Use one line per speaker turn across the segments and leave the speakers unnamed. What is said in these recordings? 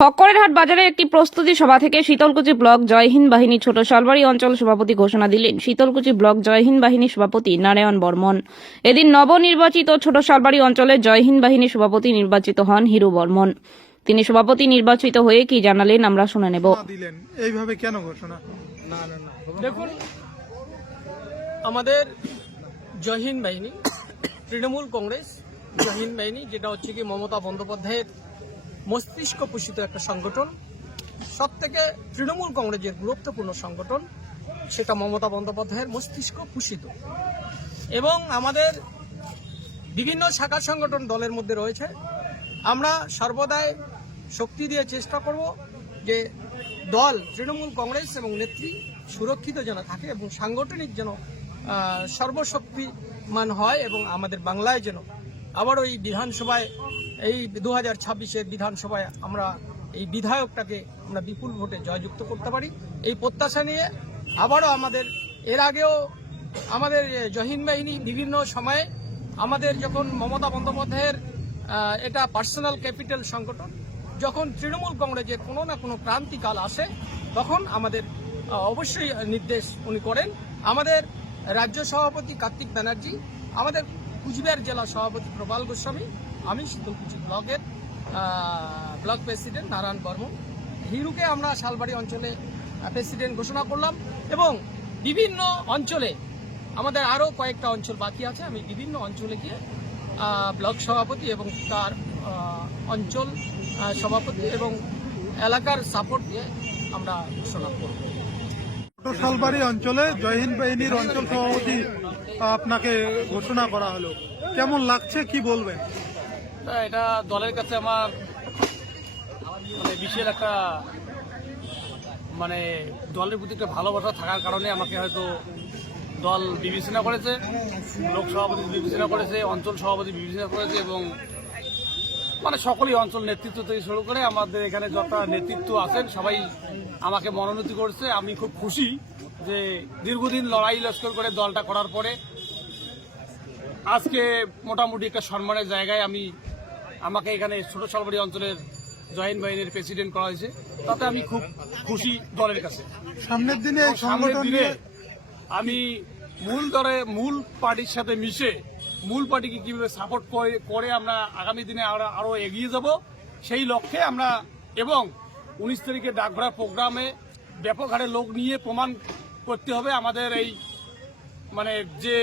ফক্করেরহাট বাজারে একটি প্রস্তুতি সভা থেকে শীতলকুচি ব্লক জয়হীন বাহিনী ছোট শালবাড়ি অঞ্চল সভাপতি ঘোষণা দিলেন। শীতলকুচি ব্লক জয়হীন বাহিনী সভাপতি নারায়ণ বর্মন। এদিন নবনির্বাচিত ছোট শালবাড়ি অঞ্চলের জয়হীন বাহিনী সভাপতি নির্বাচিত হন হিরু বর্মন। তিনি সভাপতি নির্বাচিত হয়ে কি জানালেন আমরা শুনে নেব।
দিলেন। এইভাবে কেন ঘোষণা?
দেখুন আমাদের জহিন বাহিনী তৃণমূল কংগ্রেস জহিন বাহিনী যেটা হচ্ছে কি মমতা বন্দ্যোপাধ্যায়ের মস্তিষ্ক পোষিত একটা সংগঠন সব থেকে তৃণমূল কংগ্রেসের গুরুত্বপূর্ণ সংগঠন, সেটা মমতা বন্দ্যোপাধ্যায়ের মস্তিষ্ক পোষিত। এবং আমাদের বিভিন্ন শাখা সংগঠন দলের মধ্যে রয়েছে। আমরা সর্বদাই শক্তি দিয়ে চেষ্টা করব যে দল, তৃণমূল কংগ্রেস এবং নেত্রী সুরক্ষিত যেন থাকে এবং সাংগঠনিক যেন সর্বশক্তিমান হয় এবং আমাদের বাংলায় যেন আবারও এই বিধানসভায় এই দু হাজার ছাব্বিশের বিধানসভায় আমরা এই বিধায়কটাকে আমরা বিপুল ভোটে জয়যুক্ত করতে পারি। এই প্রত্যাশা নিয়ে আবারও আমাদের, এর আগেও আমাদের জহিন বাহিনী বিভিন্ন সময়ে আমাদের যখন মমতা বন্দ্যোপাধ্যায়ের এটা পার্সোনাল ক্যাপিটাল সংগঠন, যখন তৃণমূল কংগ্রেসের কোনো না কোনো ক্রান্তিকাল আসে, তখন আমাদের অবশ্যই নির্দেশ উনি করেন। আমাদের রাজ্য সভাপতি কার্তিক ব্যানার্জি, আমাদের কুচবিহার জেলা সভাপতি প্রবাল গোস্বামী আমি শীতলকুচি ব্লকের ব্লক প্রেসিডেন্ট নারায়ণ বর্মন। হিরুকে আমরা শালবাড়ি অঞ্চলে প্রেসিডেন্ট ঘোষণা করলাম এবং বিভিন্ন অঞ্চলে, আমাদের আরও কয়েকটা অঞ্চল বাকি আছে, আমি বিভিন্ন অঞ্চলে গিয়ে ব্লক সভাপতি এবং তার অঞ্চল সভাপতি এবং এলাকার সাপোর্ট দিয়ে আমরা ঘোষণা করব।
শালবাড়ি অঞ্চলে জয়হিন্দ বাহিনীর অঞ্চল সভাপতি আপনাকে ঘোষণা করা হলো। কেমন লাগছে, কি বলবেন?
তা এটা দলের কাছে আমার মানে বিশেষ একটা মানে দলের প্রতি একটা ভালোবাসা থাকার কারণে আমাকে হয়তো দল বিবেচনা করেছে, লোক সভাপতি বিবেচনা করেছে, অঞ্চল সভাপতি বিবেচনা করেছে এবং মানে সকলেই অঞ্চল নেতৃত্ব থেকে শুরু করে আমাদের এখানে যত নেতৃত্ব আছেন সবাই আমাকে মনোনীত করছে। আমি খুব খুশি যে দীর্ঘদিন লড়াই লস্কর করে দলটা করার পরে আজকে মোটামুটি একটা সম্মানের জায়গায় আমি আমাকে এখানে ছোট সালবাড়ি অঞ্চলের জয়েন্ট বাহিনীর প্রেসিডেন্ট করা হয়েছে। তাতে আমি খুব খুশি দলের কাছে।
সামনের দিনে
সামনের দিনে আমি মূল দলে মূল পার্টির সাথে মিশে মূল পার্টিকে কীভাবে সাপোর্ট করে আমরা আগামী দিনে আরও এগিয়ে যাব সেই লক্ষ্যে আমরা এবং উনিশ তারিখে ডাকভরা প্রোগ্রামে ব্যাপক হারে লোক নিয়ে প্রমাণ করতে হবে আমাদের এই মানে যে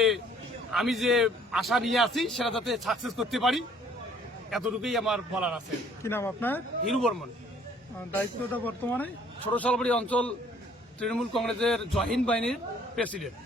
আমি যে আশা নিয়ে আছি সেটা যাতে সাকসেস করতে পারি। এতটুকুই আমার বলার আছে।
কি নাম আপনার?
হিরু বর্মন।
দায়িত্বটা বর্তমানে?
ছোট সালবাড়ি অঞ্চল তৃণমূল কংগ্রেসের জহিন বাহিনীর প্রেসিডেন্ট।